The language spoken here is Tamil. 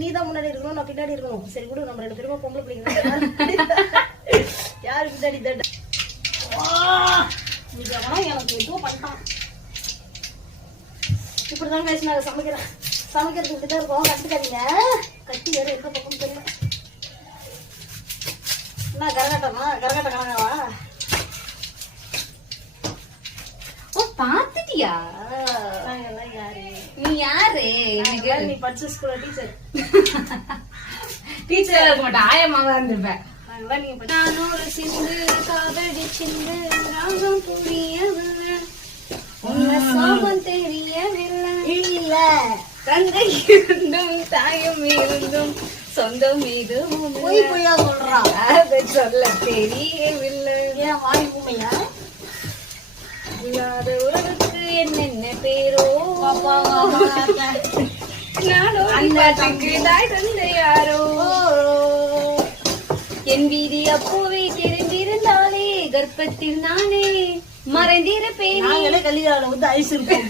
நீதான் முன்னாடி இருக்கணும், நான் பின்னாடி இருக்கணும். சரி விடு, நம்ம 2 பேருமா பொம்பளை பிள்ளைங்க. யாரு பின்னாடி தட்ட எனக்கு எதுவும் பண்ணிட்டான். இப்படிதான் பேசி நாங்க சமைக்கிறது இப்படிதான் இருக்கோம். கத்துக்காதீங்க. கத்தி வேற எந்த பக்கம் தெரியல. என்ன கரகாட்ட கணக்காவா? பாத்துட்டியா? யாரு நீ? யாரு? நீ படிச்ச ஸ்கூல்ல டீச்சர். டீச்சர் இருக்க மாட்டேன், ஆயமாவா இருந்திருப்பேன். நானூறு சிந்து காதடி சிந்து ராகம் புரியவில்லை, உன்னை சோகம் தெரியவில்லை. இல்ல தங்கை இருந்தும் தாயும் இருந்தும் சொந்தம் இதுவும் பொய்யா சொல்றான். அதை சொல்ல தெரியவில்லை. ஏன் வாய் உண்மையா? இல்லாத உறவுக்கு என்னென்ன பேரோ நானோ அண்ணாட்டுக்கு தாய் தந்தை யாரோ. என் வீதி அப்போவே தெரிந்திருந்தாலே கர்ப்பத்தில் நானே மறைந்திருப்பேன். கல்யாணம் வந்து ஐஸ் இருப்பேன்.